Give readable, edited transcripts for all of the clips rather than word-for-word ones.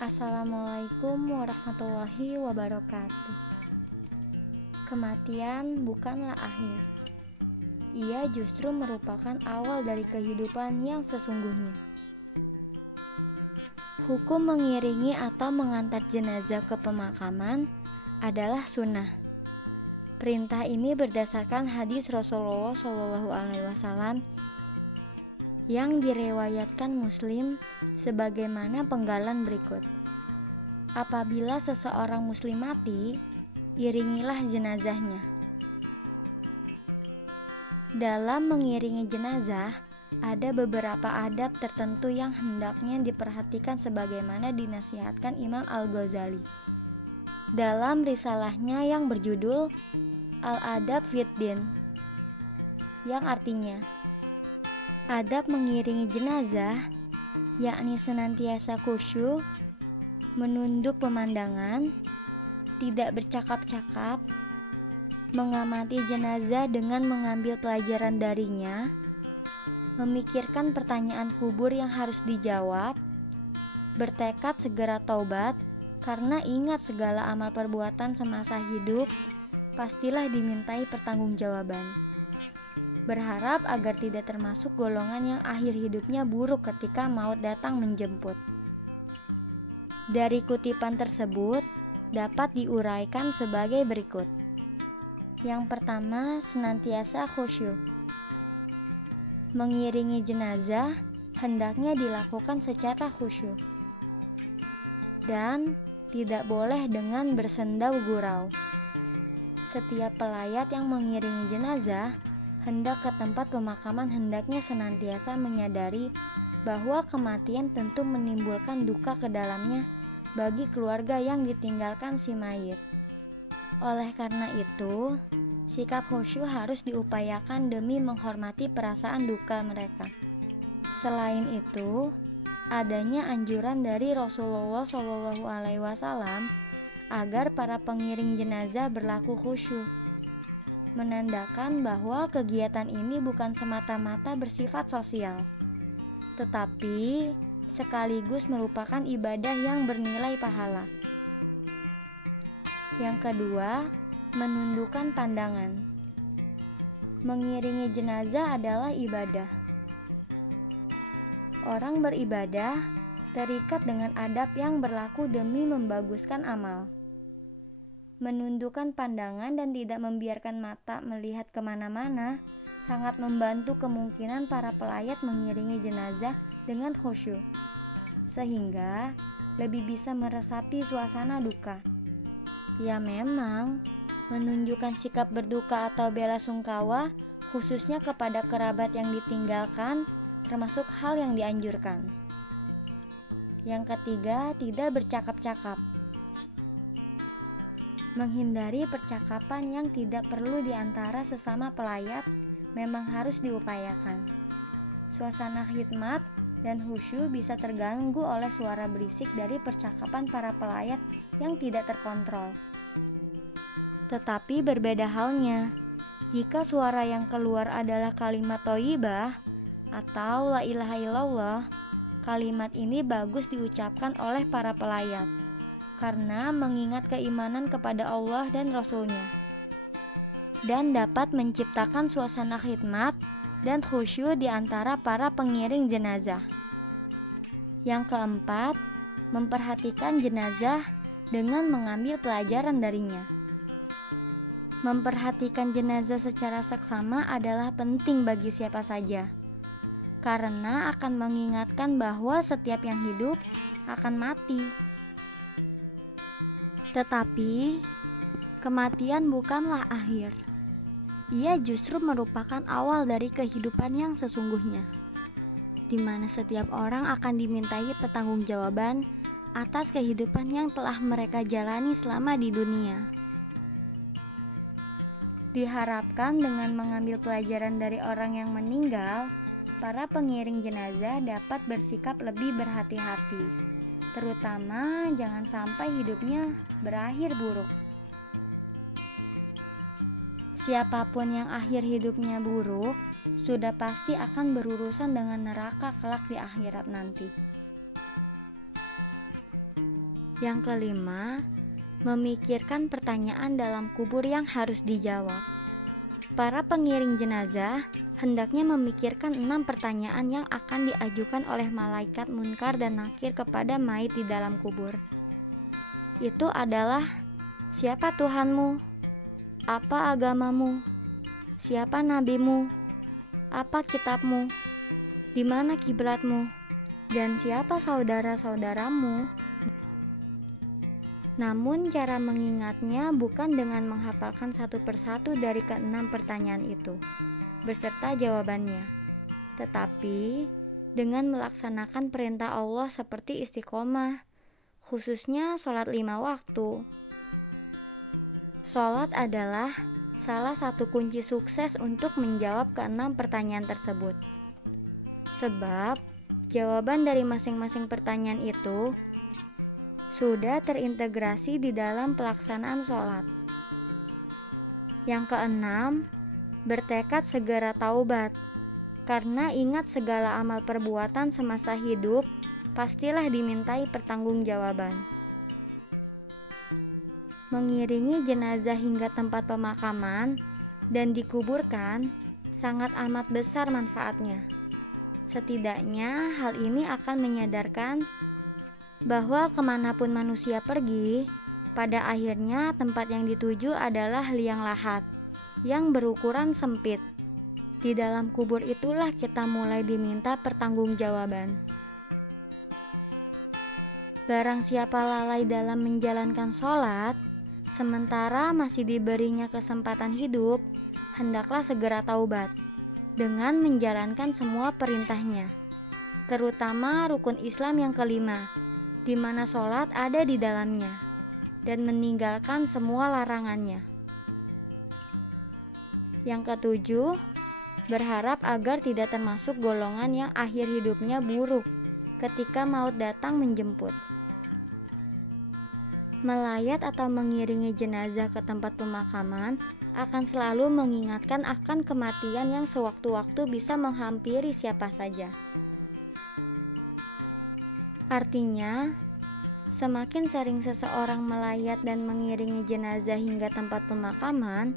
Assalamualaikum warahmatullahi wabarakatuh. Kematian bukanlah akhir. Ia justru merupakan awal dari kehidupan yang sesungguhnya. Hukum mengiringi atau mengantar jenazah ke pemakaman adalah sunnah. Perintah ini berdasarkan hadis Rasulullah SAW yang direwayatkan Muslim sebagaimana penggalan berikut. Apabila seseorang muslim mati, iringilah jenazahnya. Dalam mengiringi jenazah, ada beberapa adab tertentu yang hendaknya diperhatikan sebagaimana dinasihatkan Imam Al-Ghazali dalam risalahnya yang berjudul Al-Adab Fid Din, yang artinya adab mengiringi jenazah, yakni senantiasa khusyuk, menunduk pemandangan, tidak bercakap-cakap, mengamati jenazah dengan mengambil pelajaran darinya, memikirkan pertanyaan kubur yang harus dijawab, bertekad segera taubat, karena ingat segala amal perbuatan semasa hidup pastilah dimintai pertanggungjawaban. Berharap agar tidak termasuk golongan yang akhir hidupnya buruk ketika maut datang menjemput. Dari kutipan tersebut dapat diuraikan sebagai berikut. Yang pertama, senantiasa khusyuk. Mengiringi jenazah hendaknya dilakukan secara khusyuk dan tidak boleh dengan bersendau gurau. Setiap pelayat yang mengiringi jenazah hendak ke tempat pemakaman hendaknya senantiasa menyadari bahwa kematian tentu menimbulkan duka ke dalamnya bagi keluarga yang ditinggalkan si mayit. Oleh karena itu, sikap khusyuk harus diupayakan demi menghormati perasaan duka mereka. Selain itu, adanya anjuran dari Rasulullah SAW agar para pengiring jenazah berlaku khusyuk, menandakan bahwa kegiatan ini bukan semata-mata bersifat sosial, tetapi sekaligus merupakan ibadah yang bernilai pahala. Yang kedua, menundukkan pandangan. Mengiringi jenazah adalah ibadah. Orang beribadah terikat dengan adab yang berlaku demi membaguskan amal. Menundukkan pandangan dan tidak membiarkan mata melihat kemana-mana sangat membantu kemungkinan para pelayat mengiringi jenazah dengan khusyuk, sehingga lebih bisa meresapi suasana duka. Ya memang, menunjukkan sikap berduka atau bela sungkawa khususnya kepada kerabat yang ditinggalkan termasuk hal yang dianjurkan. Yang ketiga, tidak bercakap-cakap. Menghindari percakapan yang tidak perlu di antara sesama pelayat memang harus diupayakan. Suasana khidmat dan khusyuk bisa terganggu oleh suara berisik dari percakapan para pelayat yang tidak terkontrol. Tetapi berbeda halnya jika suara yang keluar adalah kalimat thayyibah atau la ilaha illallah. Kalimat ini bagus diucapkan oleh para pelayat karena mengingat keimanan kepada Allah dan Rasul-Nya, dan dapat menciptakan suasana khidmat dan khusyuk di antara para pengiring jenazah. Yang keempat, memperhatikan jenazah dengan mengambil pelajaran darinya. Memperhatikan jenazah secara seksama adalah penting bagi siapa saja, karena akan mengingatkan bahwa setiap yang hidup akan mati. Tetapi, kematian bukanlah akhir. Ia justru merupakan awal dari kehidupan yang sesungguhnya, di mana setiap orang akan dimintai pertanggungjawaban atas kehidupan yang telah mereka jalani selama di dunia. Diharapkan dengan mengambil pelajaran dari orang yang meninggal, para pengiring jenazah dapat bersikap lebih berhati-hati, terutama jangan sampai hidupnya berakhir buruk. Siapapun yang akhir hidupnya buruk, sudah pasti akan berurusan dengan neraka kelak di akhirat nanti. Yang kelima, memikirkan pertanyaan dalam kubur yang harus dijawab. Para pengiring jenazah hendaknya memikirkan 6 pertanyaan yang akan diajukan oleh malaikat Munkar dan Nakir kepada mayit di dalam kubur. Itu adalah, siapa Tuhanmu? Apa agamamu? Siapa nabimu? Apa kitabmu? Di mana kiblatmu? Dan siapa saudara-saudaramu? Namun cara mengingatnya bukan dengan menghafalkan satu persatu dari ke-6 pertanyaan itu, beserta jawabannya, tetapi dengan melaksanakan perintah Allah seperti istiqomah, khususnya sholat 5 waktu. Sholat adalah salah satu kunci sukses untuk menjawab ke-6 pertanyaan tersebut. Sebab jawaban dari masing-masing pertanyaan itu sudah terintegrasi di dalam pelaksanaan sholat. Yang keenam, bertekad segera taubat. Karena ingat segala amal perbuatan semasa hidup pastilah dimintai pertanggungjawaban. Mengiringi jenazah hingga tempat pemakaman dan dikuburkan sangat amat besar manfaatnya. Setidaknya hal ini akan menyadarkan bahwa kemanapun manusia pergi, pada akhirnya tempat yang dituju adalah liang lahat yang berukuran sempit. Di dalam kubur itulah kita mulai diminta pertanggungjawaban. Barang siapa lalai dalam menjalankan sholat, sementara masih diberinya kesempatan hidup, hendaklah segera taubat dengan menjalankan semua perintahnya, terutama rukun Islam yang kelima, di mana sholat ada di dalamnya, dan meninggalkan semua larangannya. Yang ketujuh, berharap agar tidak termasuk golongan yang akhir hidupnya buruk ketika maut datang menjemput. Melayat atau mengiringi jenazah ke tempat pemakaman akan selalu mengingatkan akan kematian yang sewaktu-waktu bisa menghampiri siapa saja. Artinya, semakin sering seseorang melayat dan mengiringi jenazah hingga tempat pemakaman,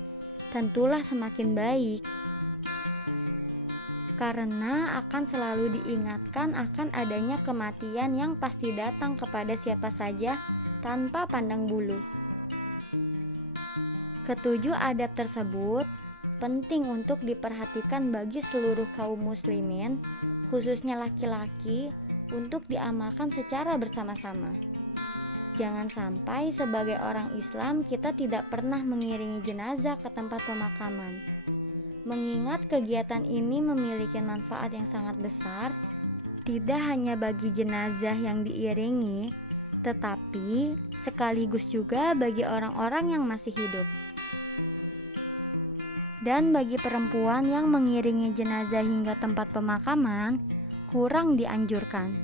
tentulah semakin baik. Karena akan selalu diingatkan akan adanya kematian yang pasti datang kepada siapa saja tanpa pandang bulu. Ketujuh adab tersebut penting untuk diperhatikan bagi seluruh kaum muslimin, khususnya laki-laki, untuk diamalkan secara bersama-sama. Jangan sampai sebagai orang Islam kita tidak pernah mengiringi jenazah ke tempat pemakaman. Mengingat kegiatan ini memiliki manfaat yang sangat besar, tidak hanya bagi jenazah yang diiringi, tetapi sekaligus juga bagi orang-orang yang masih hidup. Dan bagi perempuan yang mengiringi jenazah hingga tempat pemakaman, kurang dianjurkan,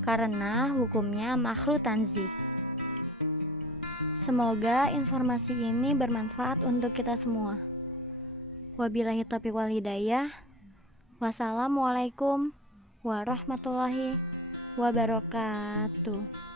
karena hukumnya makruh tanzih. Semoga informasi ini bermanfaat untuk kita semua. Wabillahi taufiq wal hidayah. Wassalamualaikum warahmatullahi wabarakatuh.